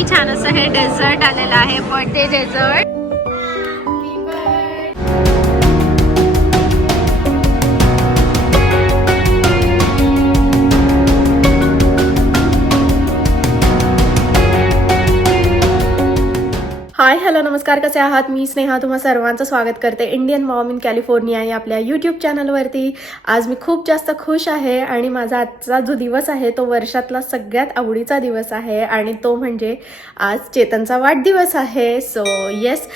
Finally छान असं हे डेझर्ट आलेलं आहे, बर्थडे डेझर्ट. हाय हॅलो नमस्कार, कसे आहात? मी स्नेहा तुम्हा सर्वांचं स्वागत करते इंडियन मॉम इन कॅलिफोर्निया या आपल्या यूट्यूब चॅनलवरती. आज मी खूप जास्त खुश आहे आणि माझा आजचा जो दिवस आहे तो वर्षातला सगळ्यात आवडीचा दिवस आहे आणि तो म्हणजे आज चेतनचा वाढदिवस आहे. सो येस,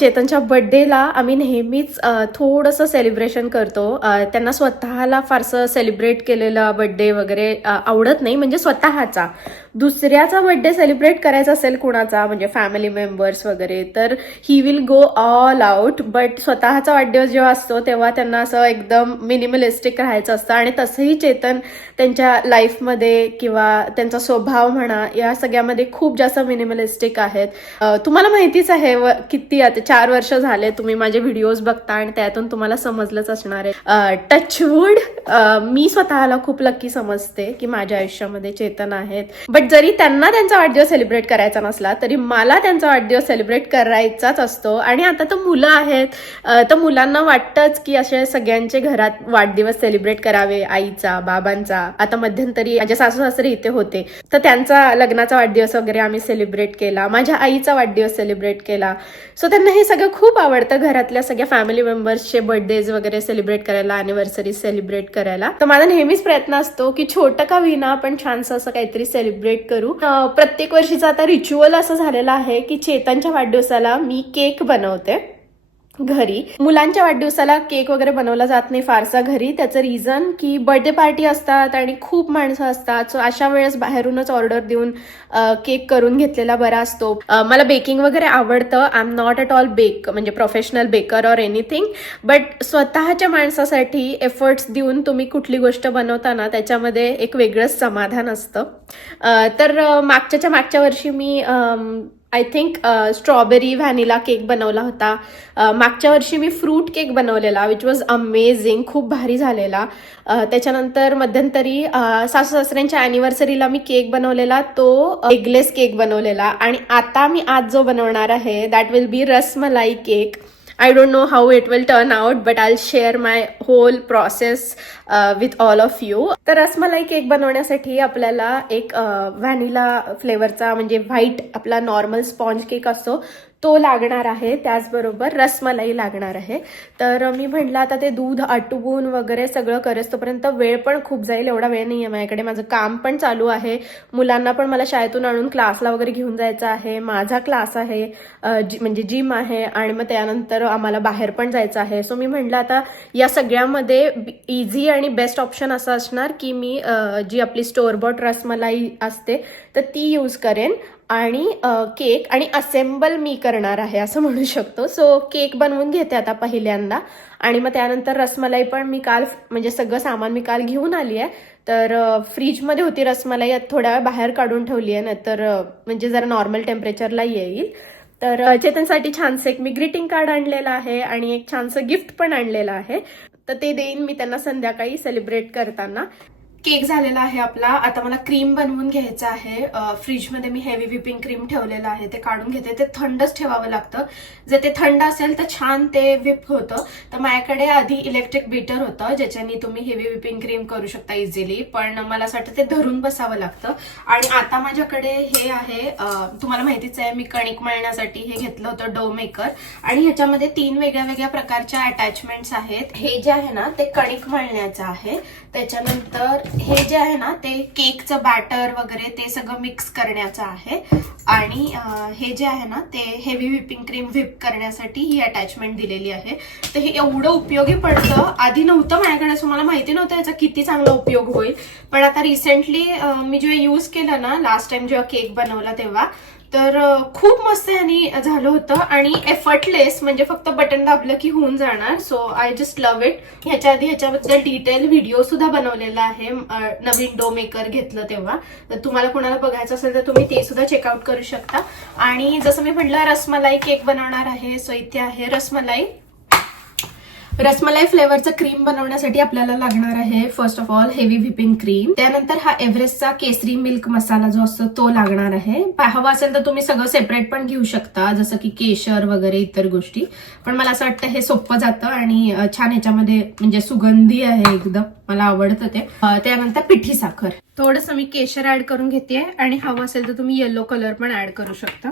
चेतनच्या बड्डेला आम्ही नेहमीच थोडंसं सेलिब्रेशन करतो. त्यांना स्वतःला फारसं सेलिब्रेट केलेलं बड्डे वगैरे आवडत नाही, म्हणजे स्वतःचा. दुसऱ्याचा बड्डे सेलिब्रेट करायचा असेल कुणाचा, म्हणजे फॅमिली मेंबर्स वगैरे, तर he will go all out. But स्वतःचा वाढदिवस जेव्हा असतो तेव्हा त्यांना असं एकदम मिनिमलिस्टिक राहायचं असतं. आणि तसंही चेतन त्यांच्या लाईफमध्ये किंवा त्यांचा स्वभाव म्हणा या सगळ्यामध्ये खूप जास्त मिनिमलिस्टिक आहेत. तुम्हाला माहितीच आहे किती, आता 4 वर्ष झाले तुम्ही माझे व्हिडिओज बघता आणि त्यातून तुम्हाला समजलंच असणार आहे. टचवूड, मी स्वतःला खूप लकी समजते की माझ्या आयुष्यामध्ये चेतन आहेत. बट जरी त्यांना त्यांचा वाढदिवस सेलिब्रेट करायचा नसला तरी मला त्यांचा वाढदिवस सेलिब्रेट करायचाच असतो. आणि आता तर मुलं आहेत, तर मुलांना वाटतंच की असे सगळ्यांचे घरात वाढदिवस सेलिब्रेट करावे, आईचा, बाबांचा. आता मध्यंतरी माझे सासू सासरे इथे होते तर त्यांचा लग्नाचा वाढदिवस वगैरे आम्ही सेलिब्रेट केला, माझ्या आईचा वाढदिवस सेलिब्रेट केला. सो त्यांना हे सगळं खूप आवडतं, घरातल्या सगळ्या फॅमिली मेंबर्सचे बर्थडेज वगैरे सेलिब्रेट करायला, अॅनिव्हर्सरी सेलिब्रेट करायला. तर माझा नेहमीच प्रयत्न असतो की छोटं का विना आपण छानसं असं काहीतरी सेलिब्रेट करू. प्रत्येक वर्षीचा आता रिच्युअल असं झालेला आहे की चेतनच्या वाढदिवसाला मी केक बनवते घरी. मुलांच्या वाढदिवसाला केक वगैरे बनवला जात नाही फारसा घरी. त्याचं रिझन की बर्थडे पार्टी असतात आणि खूप माणसं असतात. सो अशा वेळेस बाहेरूनच ऑर्डर देऊन केक करून घेतलेला बरा असतो. मला बेकिंग वगैरे आवडतं. I am not at all म्हणजे professional baker or anything. But स्वतःच्या माणसासाठी एफर्ट्स देऊन तुम्ही कुठली गोष्ट बनवताना त्याच्यामध्ये एक वेगळंच समाधान असतं. तर मागच्या वर्षी मी I think strawberry vanilla cake बनवला होता. मागच्या वर्षी मी फ्रूट केक बनवलेला विच वॉज अमेझिंग, खूप भारी झालेला. त्याच्यानंतर मध्यंतरी सासू सासऱ्यांच्या अॅनिव्हर्सरीला मी केक बनवलेला, तो एगलेस केक बनवलेला. आणि आता मी आज जो बनवणार आहे that will be rasmalai cake. I don't know how it will turn out, but I'll share my whole process with all of you. तर रसमलाई केक बनवण्यासाठी आपल्याला एक व्हॅनिला फ्लेवरचा म्हणजे व्हाईट आपला नॉर्मल स्पॉन्ज केक असतो तो लागणार आहे. त्याचबरोबर रसमलाई लागणार आहे. तर मी म्हटलं आता ते दूध आटवून वगैरे सगळं करेस तोपर्यंत वेळ पण खूप जाईल. एवढा वेळ नाही आहे माझ्याकडे, माझं काम पण चालू आहे. मुलांना पण मला शाळेतून आणून क्लासला वगैरे घेऊन जायचं आहे. माझा क्लास आहे, म्हणजे जिम आहे, आणि मग त्यानंतर आम्हाला बाहेर पण जायचं आहे. सो मी म्हटलं आता या सगळ्यामध्ये इझी आणि बेस्ट ऑप्शन असं असणार की मी जी आपली स्टोअर बॉट रसमलाई असते तर ती यूज करेन आणि केक आणि असेंबल मी करणार आहे असं म्हणू शकतो. सो केक बनवून घेते आता पहिल्यांदा आणि मग त्यानंतर रसमलाई पण मी काल म्हणजे सगळं सामान मी काल घेऊन आली आहे. तर फ्रीजमध्ये होती रसमलाई, थोड्या वेळ बाहेर काढून ठेवली आहे, नाहीतर म्हणजे जरा नॉर्मल टेम्परेचरला येईल. तर चेतनसाठी छानसं एक मी ग्रीटिंग कार्ड आणलेलं आहे आणि एक छानसं गिफ्ट पण आणलेलं आहे. तर ते देईन मी त्यांना संध्याकाळी सेलिब्रेट करताना. केक झालेला आहे आपला. आता मला क्रीम बनवून घ्यायचं आहे. फ्रीजमध्ये मी हेवी व्हिपिंग क्रीम ठेवलेलं आहे, ते काढून घेते. ते थंडच ठेवावं लागतं, जर ते थंड असेल तर छान ते व्हिप होतं. तर माझ्याकडे आधी इलेक्ट्रिक बीटर होतं ज्याच्याने तुम्ही हेवी व्हिपिंग क्रीम करू शकता इझिली, पण मला असं वाटतं ते धरून बसावं लागतं. आणि आता माझ्याकडे हे आहे, तुम्हाला माहितीच आहे मी कणिक मळण्यासाठी हे घेतलं होतं डो मेकर. आणि ह्याच्यामध्ये 3 वेगळ्या प्रकारच्या अटॅचमेंट्स आहेत. हे जे आहे ना ते कणिक मळण्याचं आहे. त्याच्यानंतर हे जे आहे ना ते केकचं बॅटर वगैरे ते सगळं मिक्स करण्याचं आहे. आणि हे जे आहे ना ते हेवी व्हिपिंग क्रीम व्हिप करण्यासाठी ही अटॅचमेंट दिलेली आहे. तर हे एवढं उपयोगी पडतं. आधी नव्हतं माझ्याकडे, असं मला माहिती नव्हतं याचा किती चांगला उपयोग होईल. पण आता रिसेंटली मी जेव्हा यूज केलं ना, लास्ट टाइम जेव्हा केक बनवला तेव्हा, तर खूप मस्त यांनी झालं होतं आणि एफर्टलेस, म्हणजे फक्त बटन दाबलं की होऊन जाणार. So I just love it. ह्याच्या आधी ह्याच्याबद्दल डिटेल व्हिडिओ सुद्धा बनवलेला आहे नवीन डो मेकर घेतलं तेव्हा. तर तुम्हाला कोणाला बघायचं असेल तर तुम्ही ते सुद्धा चेकआउट करू शकता. आणि जसं मी म्हटलं रसमलाई केक बनवणार आहे. सो इथे आहे रसमलाई रसमलाई फ्लेवरचं क्रीम बनवण्यासाठी आपल्याला लागणार आहे first of all heavy whipping cream, त्यानंतर हा एव्हरेस्टचा केसरी मिल्क मसाला जो असतो तो लागणार आहे. हवा असेल तर तुम्ही सगळं सेपरेट पण घेऊ शकता, जसं की केशर वगैरे इतर गोष्टी, पण मला असं वाटतं हे सोपं जातं आणि छान ह्याच्यामध्ये म्हणजे सुगंधी आहे एकदम, मला आवडतं ते. त्यानंतर पिठी साखर, थोडंसं मी केशर ऍड करून घेते आणि हवा असेल तर तुम्ही येलो कलर पण ऍड करू शकता.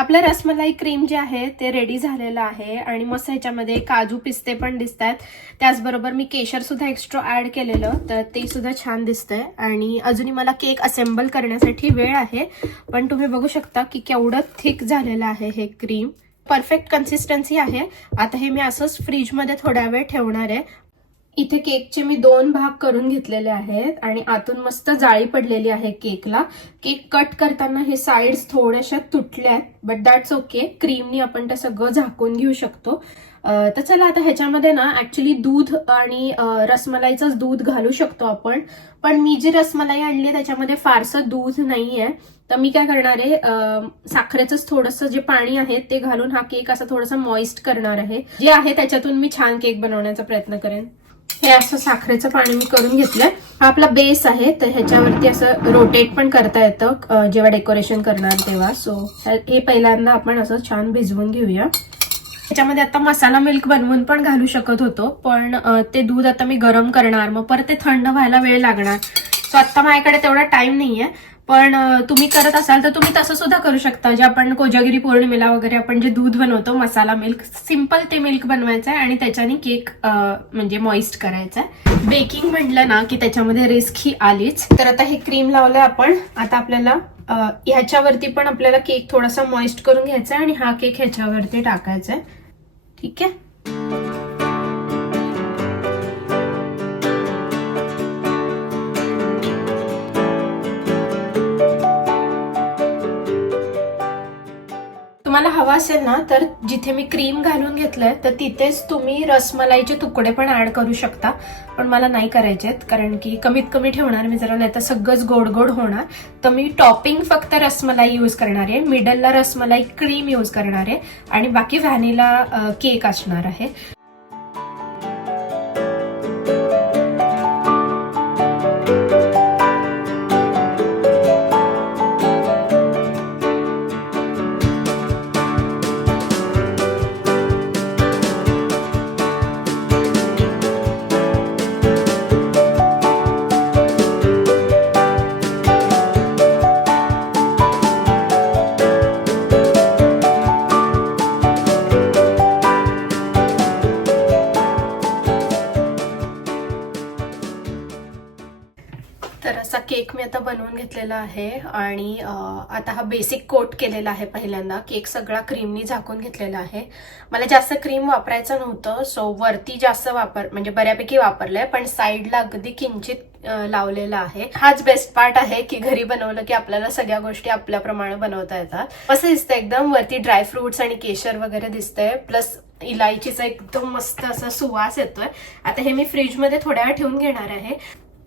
आपलं रसमलाई क्रीम जे आहे ते रेडी झालेलं आहे आणि मस्त ह्याच्यामध्ये काजू पिस्ते पण दिसत आहेत. त्याचबरोबर मी केशर सुद्धा एक्स्ट्रा ऍड केलेलं, तर ते सुद्धा छान दिसतंय. आणि अजूनही मला केक असेंबल करण्यासाठी वेळ आहे, पण तुम्ही बघू शकता की केवढं थिक झालेलं आहे हे क्रीम. परफेक्ट कन्सिस्टन्सी आहे. आता हे मी असंच फ्रीजमध्ये थोड्या वेळ ठेवणार आहे. इथे केकचे मी 2 भाग करून घेतलेले आहेत आणि आतून मस्त जाळी पडलेली आहे केकला. केक कट करताना हे साइड्स थोड्याशा तुटल्या आहेत, बट दॅट्स ओके. क्रीमनी आपण ते सगळं झाकून घेऊ शकतो. तर चला आता ह्याच्यामध्ये ना ऍक्च्युली दूध आणि रसमलाईचंच दूध घालू शकतो आपण, पण मी जी रसमलाई आणली त्याच्यामध्ये फारसं दूध नाहीये, तर मी काय करणार आहे साखरेचंच थोडंसं जे पाणी आहे ते घालून हा केक असा थोडासा मॉइस्ट करणार आहे. जे आहे त्याच्यातून मी छान केक बनवण्याचा प्रयत्न करेन. हे असं साखरेचं पाणी मी करून घेतलंय. हा आपला बेस आहे, तर ह्याच्यावरती असं रोटेट पण करता येतं जेव्हा डेकोरेशन करणार तेव्हा. सो हे पहिल्यांदा आपण असं छान भिजवून घेऊया. त्याच्यामध्ये आता मसाला मिल्क बनवून पण घालू शकत होतो, पण ते दूध आता मी गरम करणार, मग परत ते थंड व्हायला वेळ लागणार. सो आता माझ्याकडे तेवढा टाइम नाहीये, पण तुम्ही करत असाल तर तुम्ही तसं सुद्धा करू शकता. जे आपण कोजागिरी पौर्णिमेला वगैरे आपण जे दूध बनवतो मसाला मिल्क, सिंपल ते मिल्क बनवायचं आहे आणि त्याच्याने केक म्हणजे मॉइस्ट करायचा आहे. बेकिंग म्हटलं ना की त्याच्यामध्ये रिस्क ही आलीच. तर आता हे क्रीम लावलंय आपण. आता आपल्याला ह्याच्यावरती पण आपल्याला केक थोडासा मॉइस्ट करून घ्यायचा आहे आणि हा केक ह्याच्यावरती टाकायचा आहे. ठीक आहे. तुम्हाला हवा असेल ना तर जिथे मी क्रीम घालून घेतलंय तर तिथेच तुम्ही रसमलाईचे तुकडे पण ऍड करू शकता, पण मला नाही करायचेत कारण की कमीत कमी ठेवणार मी जरा, नाही तर सगळंच गोड गोड होणार. तर मी टॉपिंग फक्त रसमलाई यूज करणार आहे, मिडलला रसमलाई क्रीम यूज करणार आहे आणि बाकी व्हॅनिला केक असणार आहे. तर असा केक मी आता बनवून घेतलेला आहे आणि आता हा बेसिक कोट केलेला आहे पहिल्यांदा. केक सगळा क्रीमनी झाकून घेतलेला आहे. मला जास्त क्रीम वापरायचं नव्हतं, सो वरती जास्त म्हणजे बऱ्यापैकी वापरलंय, पण साईडला अगदी किंचित लावलेला आहे. हाच बेस्ट पार्ट आहे की घरी बनवलं की आपल्याला सगळ्या गोष्टी आपल्याप्रमाणे बनवता येतात. असं दिसतं एकदम वरती ड्रायफ्रुट्स आणि केशर वगैरे दिसतंय, प्लस इलायचीचा एकदम मस्त असा सुवास येतोय. आता हे मी फ्रीजमध्ये थोड्या वेळ ठेवून घेणार आहे.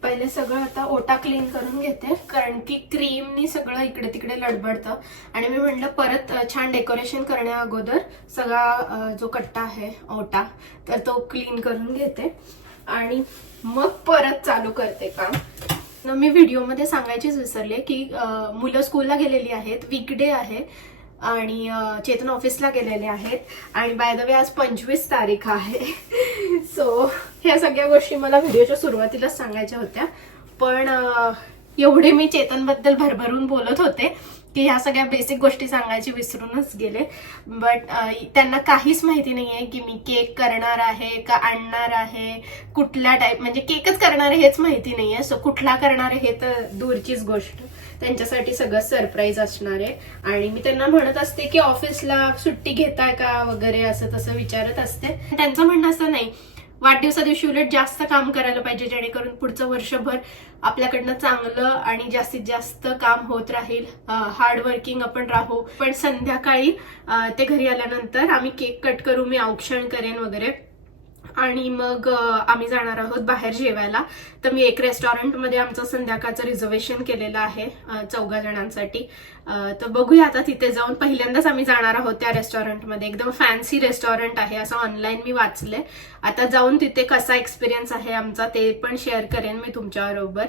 पहिले सगळं आता ओटा क्लीन करून घेते, कारण की क्रीमनी सगळं इकडे तिकडे लडबडतं आणि मी म्हटलं परत छान डेकोरेशन करण्या अगोदर सगळा जो कट्टा आहे ओटा तर तो क्लीन करून घेते आणि मग परत चालू करते काम. मी व्हिडिओमध्ये सांगायचीच विसरले की मुलं स्कूलला गेलेली आहेत, वीकडे आहे आणि चेतन ऑफिसला गेलेले आहेत आणि बाय द वे आज 25 तारीख आहे. सो ह्या सगळ्या गोष्टी मला व्हिडिओच्या सुरुवातीलाच सांगायच्या होत्या, पण एवढे मी चेतनबद्दल भरभरून बोलत होते की ह्या सगळ्या बेसिक गोष्टी सांगायची विसरूनच गेले. बट त्यांना काहीच माहिती नाहीये की मी केक करणार आहे का आणणार आहे, कुठल्या टाईप, म्हणजे केकच करणार आहे हेच माहिती नाहीये. सो कुठला करणार आहे हे तर दूरचीच गोष्ट, त्यांच्यासाठी सगळं सरप्राईज असणार आहे. आणि मी त्यांना म्हणत असते की ऑफिसला सुट्टी घेताय का वगैरे असं तसं विचारत असते. त्यांचं म्हणणं असं नाही, वाढदिवसा दिवशी उलट जास्त काम करायला पाहिजे जेणेकरून पुढचं वर्षभर आपल्याकडनं चांगलं आणि जास्तीत जास्त काम होत राहील, हार्डवर्किंग आपण राहू. पण संध्याकाळी ते घरी आल्यानंतर आम्ही केक कट करू, मी औक्षण करेन वगैरे. आणि मग आम्ही जाणार आहोत बाहेर जेवायला. तर मी एक रेस्टॉरंटमध्ये आमचं संध्याकाळचं रिझर्वेशन केलेलं आहे 4 जणांसाठी. तर बघूया आता तिथे जाऊन. पहिल्यांदाच आम्ही जाणार आहोत त्या रेस्टॉरंटमध्ये. एकदम फॅन्सी रेस्टॉरंट आहे असं ऑनलाईन मी वाचलंय. आता जाऊन तिथे कसा एक्सपिरियन्स आहे आमचा ते पण शेअर करेन मी तुमच्याबरोबर.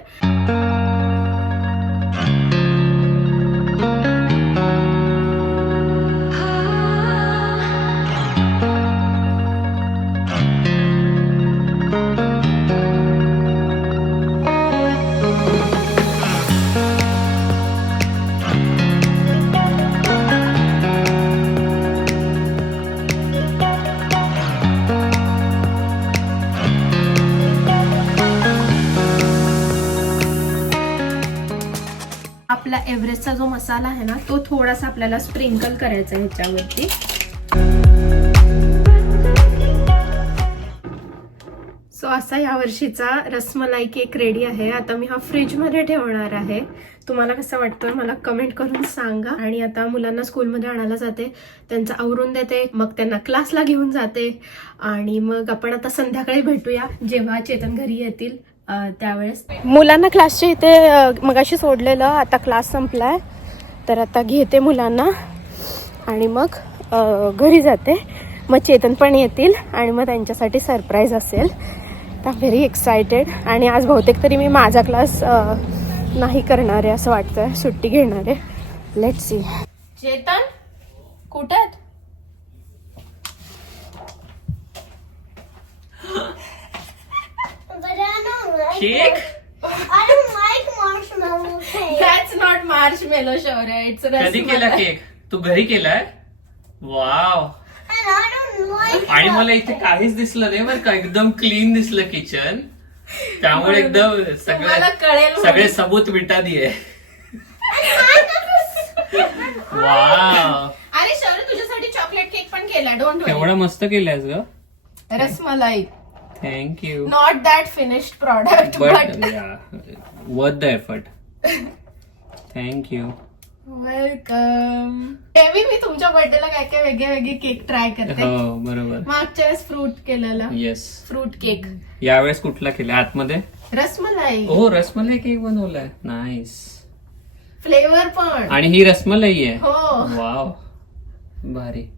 आपला एव्हरेस्टचा जो मसाला आहे ना तो थोडासा आपल्याला स्प्रिंकल करायचा आहे ह्याच्यावरती. सो असा या वर्षीचा रसमलाई केक रेडी आहे. आता मी हा फ्रीजमध्ये ठेवणार आहे. तुम्हाला कसं वाटतंय मला कमेंट करून सांगा. आणि आता मुलांना स्कूलमध्ये आणायला जाते, त्यांचं आवरून देते, मग त्यांना क्लासला घेऊन जाते आणि मग आपण आता संध्याकाळी भेटूया जेव्हा चेतन घरी येतील त्यावेळेस. मुलांना क्लासच्या इथे मगाशी सोडलेलं, आता क्लास संपलाय तर आता घेते मुलांना आणि मग घरी जाते. मग चेतन पण येतील आणि मग त्यांच्यासाठी सरप्राईज असेल. तर व्हेरी एक्सायटेड. आणि आज बहुतेक तरी मी माझा क्लास नाही करणार आहे असं वाटतंय, सुट्टी घेणार आहे. Let's see. चेतन कुठे आहेत? Cake? I don't like marshmallow cake. That's not marshmallow, शौर्य. It's कधी केला रसमलाई. केक? तू घरी केलाय? Wow. And I don't like आणि मला इथे काहीच दिसलं नाही बरं का, एकदम क्लीन दिसलं किचन. त्यामुळे एकदम तुम्हाला कळेल सगळे सबूत मिटा दिए. वाव. अरे शौर्य तुझ्यासाठी चॉकलेट केक पण केला. डोंट वरी. एवढं मस्त केलंयस ग. Rasmalai. Thank you. Not that finished product, but worth the effort. Thank you. Welcome. नेहमी मी तुमच्या बर्थडेला काय काय वेगळे वेगळे केक ट्राय करते. हो बरोबर. मागच्या वेळेस फ्रूट केलेला, येस. Fruit cake. यावेळेस कुठला केला आतमध्ये? रसमलाई हो रसमलाई केक बनवलाय. नाईस. फ्लेवर पण. आणि ही रसमलाई आहे. हो. वाव भारी.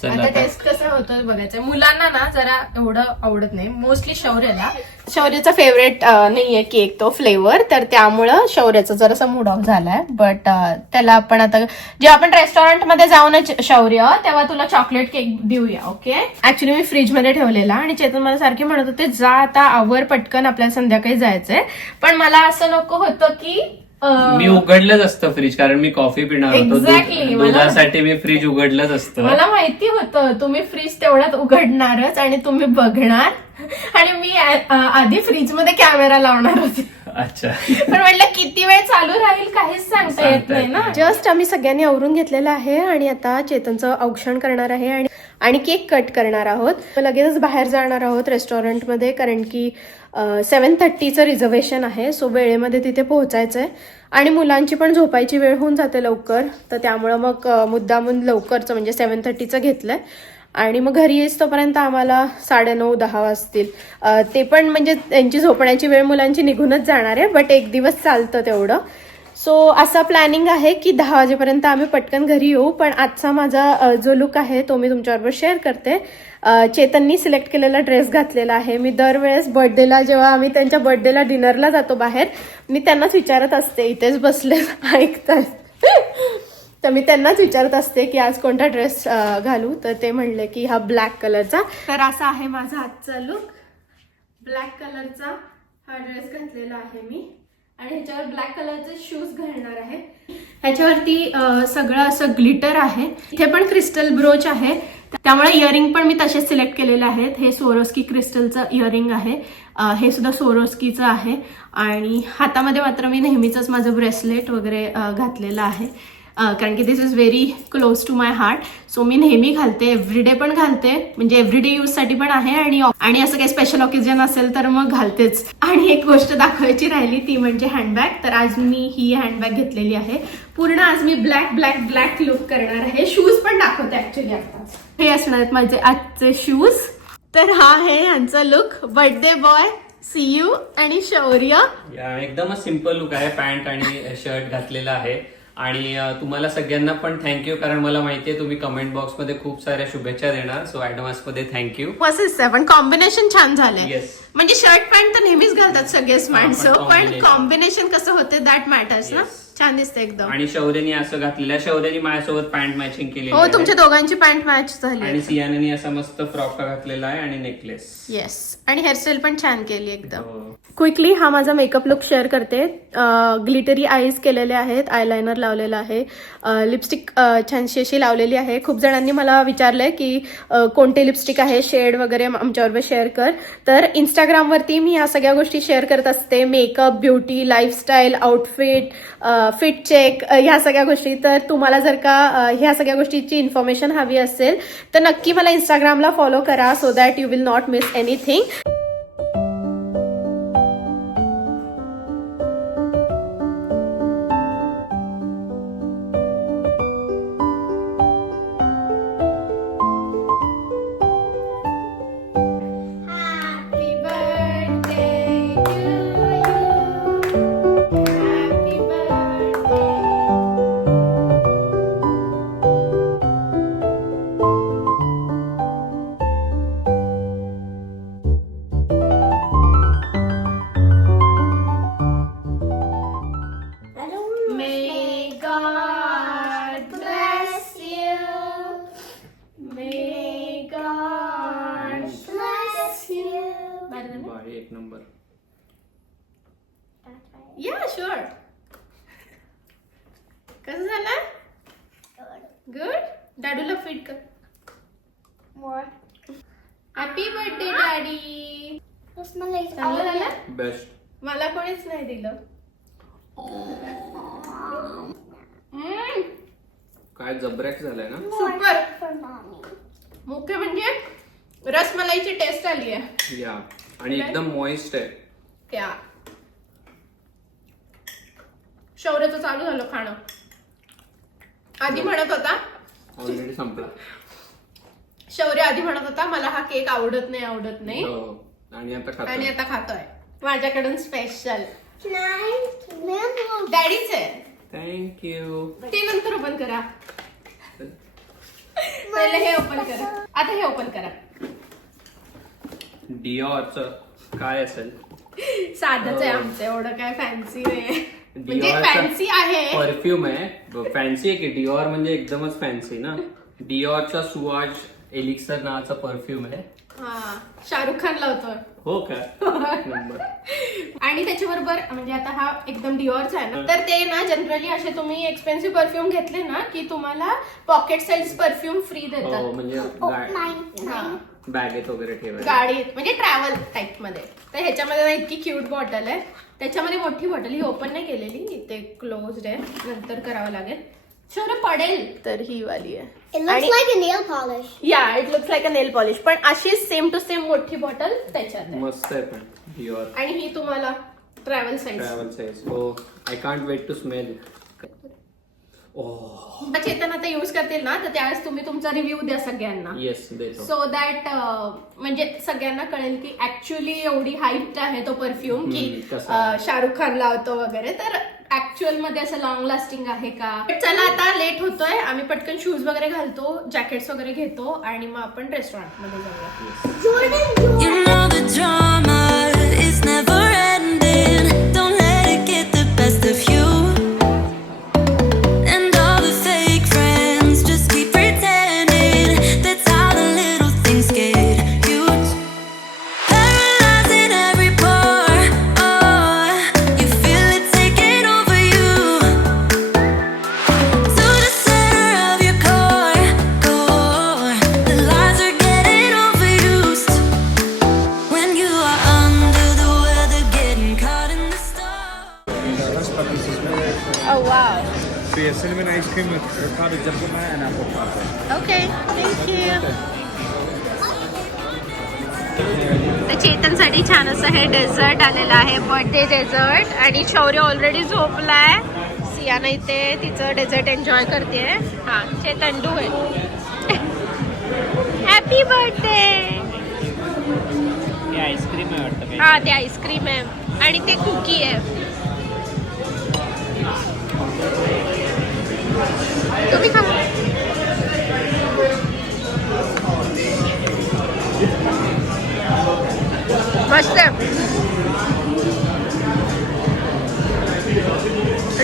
चला आता आता. टेस्ट कसं होतं बघायचं. मुलांना ना जरा एवढं आवडत नाही, मोस्टली शौर्याचा फेवरेट नाहीये केक तो फ्लेवर, तर त्यामुळं शौर्याचा जरासा मूड ऑफ झालाय. बट त्याला आपण आता जेव्हा आपण रेस्टॉरंटमध्ये जाऊ ना शौर्य, तेव्हा तुला चॉकलेट केक देऊया. ओके. ऍक्च्युली मी फ्रीजमध्ये ठेवलेला आणि चेतन मला सारखे म्हणत होते जा आता आवर पटकन, आपल्याला संध्याकाळी जायचंय. पण मला असं नको होतं की मी उघडलंच असतं फ्रीज, कारण मी कॉफी पिणार होतो. Exactly. दुधासाठी मी फ्रीज उघडलंच असतं. मला माहिती होतं तुम्ही फ्रीज तेवढ्यात उघडणारच आणि तुम्ही बघणार, आणि मी आधी फ्रीज मध्ये कॅमेरा लावणार होते. अच्छा. पण म्हटलं किती वेळ चालू राहील काहीच सांगता येत नाही ना. जस्ट आम्ही सगळ्यांनी आवरून घेतलेलं आहे आणि आता चेतनचं औक्षण करणार आहे आणि केक कट करणार आहोत. लगेचच बाहेर जाणार आहोत रेस्टॉरंटमध्ये, कारण की 7:30चं रिझर्वेशन आहे. सो वेळेमध्ये तिथे पोहोचायचंय आणि मुलांची पण झोपायची वेळ होऊन जाते लवकर, तर त्यामुळं मग मुद्दामून लवकरचं म्हणजे 7:30चं घेतलंय. आणि मग घरी येईस तोपर्यंत आम्हाला 9:30-10 वाजतील. ते पण म्हणजे त्यांची झोपण्याची वेळ मुलांची निघूनच जाणार आहे, बट एक दिवस चालतं तेवढं. सो असं प्लॅनिंग आहे की 10 वाजेपर्यंत आम्ही पटकन घरी येऊ. पण आजचा माझा जो लुक आहे तो मी तुमच्याबरोबर शेअर करते. चेतननी सिलेक्ट केलेला ड्रेस घातलेला आहे. मी दरवेळेस बर्थडेला जेव्हा आम्ही त्यांच्या बर्थडेला डिनरला जातो बाहेर, मी त्यांनाच विचारत असते, इथेच बसले ऐकतात, तर मी त्यांनाच विचारत असते की आज कोणता ड्रेस घालू, तर ते म्हणले की हा ब्लॅक कलरचा. तर असा आहे माझा आजचा लुक. ब्लॅक कलरचा हा ड्रेस घातलेला आहे मी आणि ह्याच्यावर ब्लॅक कलरचे शूज घालणार आहे. ह्याच्यावरती सगळं असं ग्लिटर आहे. इथे पण क्रिस्टल ब्रोच आहे, त्यामुळे इयरिंग पण मी तसेच सिलेक्ट केलेले आहेत. हे सोरोस्की क्रिस्टलचं इयरिंग आहे, हे सुद्धा सोरोस्कीचं आहे. आणि हातामध्ये मात्र मी नेहमीच माझं ब्रेसलेट वगैरे घातलेलं आहे, कारण की this is very close to my heart. So मी नेहमी घालते, एव्हरीडे पण घालते, म्हणजे एव्हरीडे यूजसाठी पण आहे आणि असं काही स्पेशल ऑकेजन असेल तर मग घालतेच. आणि एक गोष्ट दाखवायची राहिली ती म्हणजे हँडबॅग. तर आज मी ही हँडबॅग घेतलेली आहे. पूर्ण आज मी ब्लॅक ब्लॅक ब्लॅक लुक करणार आहे. शूज पण दाखवते ऍक्च्युली आताच. हे असणार आहेत माझे आजचे शूज. तर हा आहे यांचा लुक, बर्थडे बॉय, सीयू आणि शौर्य. एकदमच सिम्पल लुक आहे, पॅन्ट आणि शर्ट घातलेला आहे. आणि तुम्हाला सगळ्यांना पण थँक्यू, कारण मला माहितीये तुम्ही कमेंट बॉक्स मध्ये खूप साऱ्या शुभेच्छा देणार, सो ऍडव्हान्स मध्ये थँक्यू. मस्त पण कॉम्बिनेशन छान झालंय. Yes. म्हणजे शर्ट पॅन्ट तर नेहमीच घालतात सगळेच माणसं, पण combination. कॉम्बिनेशन कसं होते दॅट मॅटर्स ना. Yes. छान दिसते एकदम. आणि शौर्यनी असं घातलेलं आहे, शौर्यनी माझ्यासोबत पॅन्ट मॅचिंग केली हो, तुमच्या दोघांची पॅन्ट मॅच झाली. आणि सियानानी असा मस्त फ्रॉक घातलेला आहे आणि नेकलेस. येस, आणि हेअरस्टाईल पण छान केली एकदम. क्विकली हा माझा मेकअप लुक शेअर करते. ग्लिटरी आईज केलेले आहेत, आयलायनर लावलेलं आहे, लिपस्टिक छानशी अशी लावलेली आहे. खूप जणांनी मला विचारलंय की कोणते लिपस्टिक आहे, शेड वगैरे आमच्याबरोबर शेअर कर. तर इंस्टाग्रामवरती मी या सगळ्या गोष्टी शेअर करत असते, makeup, beauty, lifestyle, outfit, fit check, ह्या सगळ्या गोष्टी. तर तुम्हाला जर का ह्या सगळ्या गोष्टीची इन्फॉर्मेशन हवी असेल तर नक्की मला इंस्टाग्रामला फॉलो करा, so that you will not miss anything. May God bless you. May God bless you. भारी, एक नंबर. Yeah, sure. कसं झालं? गुड. डॅडूला फिट कर. More. Happy birthday daddy. This one is चांगलं झालं? बेस्ट. मला कोणीच नाही दिलं. काय जबरॅक झालाय ना. सुपर. for mommy. मुख्य म्हणजे रसमलाईची टेस्ट आली आहे. या, आणि एकदम मॉइस्ट आहे. क्या शौर्यचं चालू झालं खाणं. आधी म्हणत होता, ऑलरेडी संपला. शौर्य आधी म्हणत होता मला हा केक आवडत नाही, हो. आणि आता खातो. आणि आता खातोय माझ्याकडून स्पेशल. Nice. Mango. डॅडीच आहे थँक्यू. ते. नंतर ओपन करा, पहिले हे ओपन करा. आता हे ओपन करा. डिओरचं काय असेल? साधच आहे आमचं, एवढं काय फॅन्सी नाही. म्हणजे फॅन्सी आहे, परफ्यूम आहे. फॅन्सी आहे की डिओर म्हणजे एकदमच फॅन्सी ना. डिओरचा सुवाज एलिक्सर नावाचा परफ्यूम आहे. हा, शाहरुख खान लावतोय. हो का? नंबर. आणि त्याच्याबरोबर म्हणजे आता हा एकदम डिओरचा आहे ना, तर ते ना जनरली असे तुम्ही एक्सपेन्सिव्ह परफ्यूम घेतले ना की तुम्हाला पॉकेट साईज परफ्यूम फ्री हो, देतात. म्हणजे Mine. हा, बॅगेत वगैरे ठेवायला. गाडीत म्हणजे ट्रॅव्हल टाईप मध्ये. तर ह्याच्यामध्ये ना इतकी क्यूट बॉटल आहे. त्याच्यामध्ये मोठी बॉटल, ही ओपन नाही केलेली, ते क्लोज्ड आहे, नंतर करावं लागेल. शौर्य पडेल. तर ही वाली आहे. It looks like a nail polish. Yeah, it looks like a nail polish, पण अशी सेम टू सेम मोठी बॉटल त्याच्यात आहे. मस्त आहे पण डिओर. आणि ही तुम्हाला ट्रॅव्हल साईज. Travel size. हो, I can't wait to smell. Chetan आता युज करतील ना, तर त्यावेळेस तुम्ही तुमचा रिव्ह्यू द्या सगळ्यांना. येस, देतो. सो दॅट म्हणजे सगळ्यांना कळेल की ऍक्च्युअली एवढी हाईट आहे तो परफ्यूम की कसा? शाहरुख खान लावतो वगैरे, तर ऍक्च्युअल मध्ये असं लॉंग लास्टिंग आहे का. चला आता लेट होतोय, आम्ही पटकन शूज वगैरे घालतो, जॅकेट्स वगैरे घेतो आणि मग आपण रेस्टॉरंट मध्ये जाऊया. Jordan. You know the drama is never ending. Don't let it get the best of you. And all the fake friends just keep pretending. That's how the little things get huge. Paralyzing every pore. Oh, you feel it taking over you. To the center of your core. The lies are getting overused. When you are under the weather, getting caught in the storm. Oh wow. So yeah, cinnamon ice cream with ricotta diplomat and apple pie. Okay, thank you. तर चेतनसाठी छान असं हे dessert आलेलं आहे, birthday dessert. आणि शौर्य already झोपलाय. सियाना इथे तिचं डेझर्ट एन्जॉय करते. हा, Chetan do it. Happy birthday. हा ते आईस्क्रीम आहे आणि ते कुकी आहे. तुम्ही खा. मस्त आहे.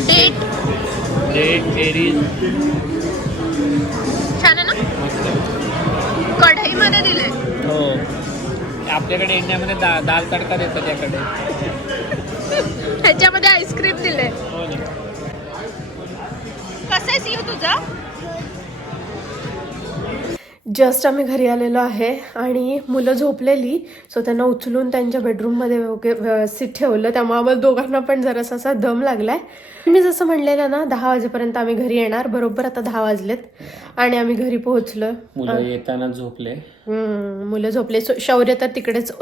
डेट छान आहे ना. कढईमध्ये दिले. हो, आपल्याकडे इंडियामध्ये दाल तडका देतात त्याकडे. ह्याच्यामध्ये आईस्क्रीम दिले. हो ना. कसं आहे सीयू तुझं? जस्ट आम्ही घरी आलेलो आहे आणि मुलं झोपलेली, सो त्यांना उचलून त्यांच्या बेडरूममध्ये व्यवस्थित ठेवलं. त्यामुळे आम्हाला दोघांना पण जरासा असा दम लागलाय. मी जसं म्हणलेलं ना 10 वाजेपर्यंत आम्ही घरी येणार. बरोबर आता 10 वाजलेत आणि आम्ही घरी पोहोचलो. मुलं येताना झोपले. मुलं झोपले. शौर्य तर तिकडेच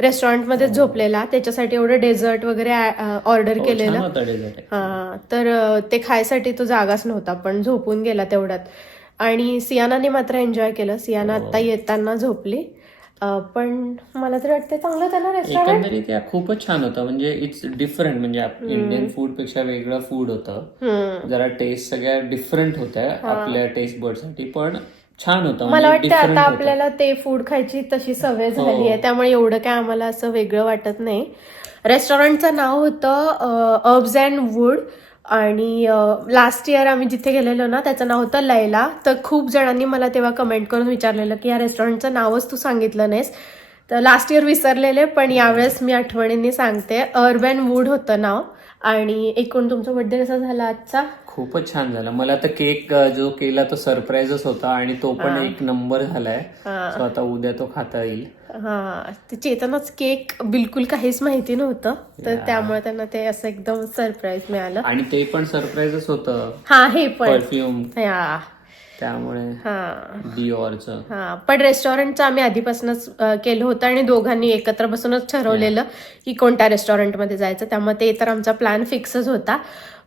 रेस्टॉरंटमध्येच झोपलेला. त्याच्यासाठी एवढं डेझर्ट वगैरे ऑर्डर केलेलं. हा, तर ते खायसाठी तो जागाच नव्हता, पण झोपून गेला तेवढ्यात. आणि सियानाने मात्र एन्जॉय केलं. सियाना आता येताना झोपली. पण मला तर वाटतं चांगलं होतं ना रेस्टॉरंट. एकंदरीत खूपच छान होतं. म्हणजे इट्स डिफरंट. म्हणजे इंडियन फूड पेक्षा वेगळं फूड होतं. जरा टेस्ट सगळ्या डिफरंट होत्या आपल्या टेस्ट बर्ड साठी, पण छान होतं. मला वाटतं आता आपल्याला ते फूड खायची तशी सवय झाली आहे, त्यामुळे एवढं काय आम्हाला असं वेगळं वाटत नाही. रेस्टॉरंटचं नाव होतं हर्ब्स अँड वूड आणि लास्ट इयर आम्ही जिथे गेलेलो ना त्याचं नाव होतं लैला. तर खूप जणांनी मला तेव्हा कमेंट करून विचारलेलं की या रेस्टॉरंटचं नावच तू सांगितलं नाहीस. तर लास्ट इयर विसरलेले, पण यावेळेस मी आठवणींनी सांगते. हर्ब अँड वूड होतं नाव. आणि एकूण तुमचा बर्थडे कसा झाला आजचा? खूपच छान झाला. मला तर केक जो केला तो सरप्राईजच होता आणि तो पण एक नंबर झालाय. सो आता उद्या तो खाता येईल. हा, ते चेतनच केक बिलकुल काहीच माहिती नव्हतं, तर त्यामुळे त्यांना ते असं एकदम सरप्राईज मिळालं. आणि ते पण सरप्राईजच होतं. हा, हे पण परफ्यूम. हा, त्यामुळे हा, डिओरचं. हा. पण रेस्टॉरंटचं आम्ही आधीपासूनच केलं होतं आणि दोघांनी एकत्र बसूनच ठरवलेलं की कोणत्या रेस्टॉरंटमध्ये जायचं. त्यामुळे ते तर आमचा प्लॅन फिक्सच होता.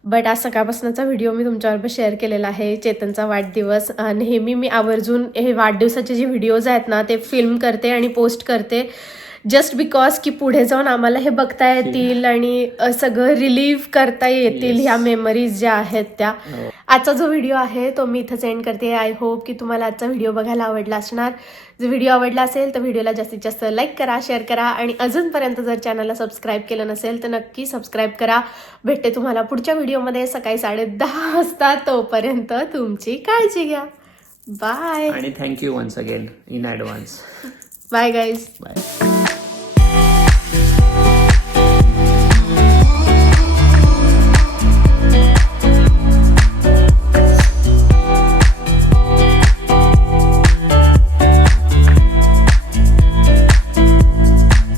बट आज सकाळपासूनचा व्हिडिओ मी तुमच्याबरोबर शेअर केलेला आहे. चेतनचा वाढदिवस. नेहमी मी आवर्जून हे वाढदिवसाचे जे व्हिडिओज आहेत ना ते फिल्म करते आणि पोस्ट करते, जस्ट बिकॉज की पुढे जाऊन आम्हाला हे बघता येतील आणि सगळं रिलीव्ह करता येतील ह्या मेमरीज ज्या आहेत त्या. आजचा जो व्हिडिओ आहे तो मी इथं सेंड करते. आय होप की तुम्हाला आजचा व्हिडिओ बघायला आवडला असणार. जर व्हिडिओ आवडला असेल तर व्हिडिओला जास्तीत जास्त लाईक करा, शेअर करा आणि अजूनपर्यंत जर चॅनलला सबस्क्राईब केलं नसेल तर नक्की सबस्क्राईब करा. भेटते तुम्हाला पुढच्या व्हिडिओमध्ये सकाळी 10:30 वाजता. तोपर्यंत तुमची काळजी घ्या. बाय. आणि thank you once again in advance. Bye guys. Bye.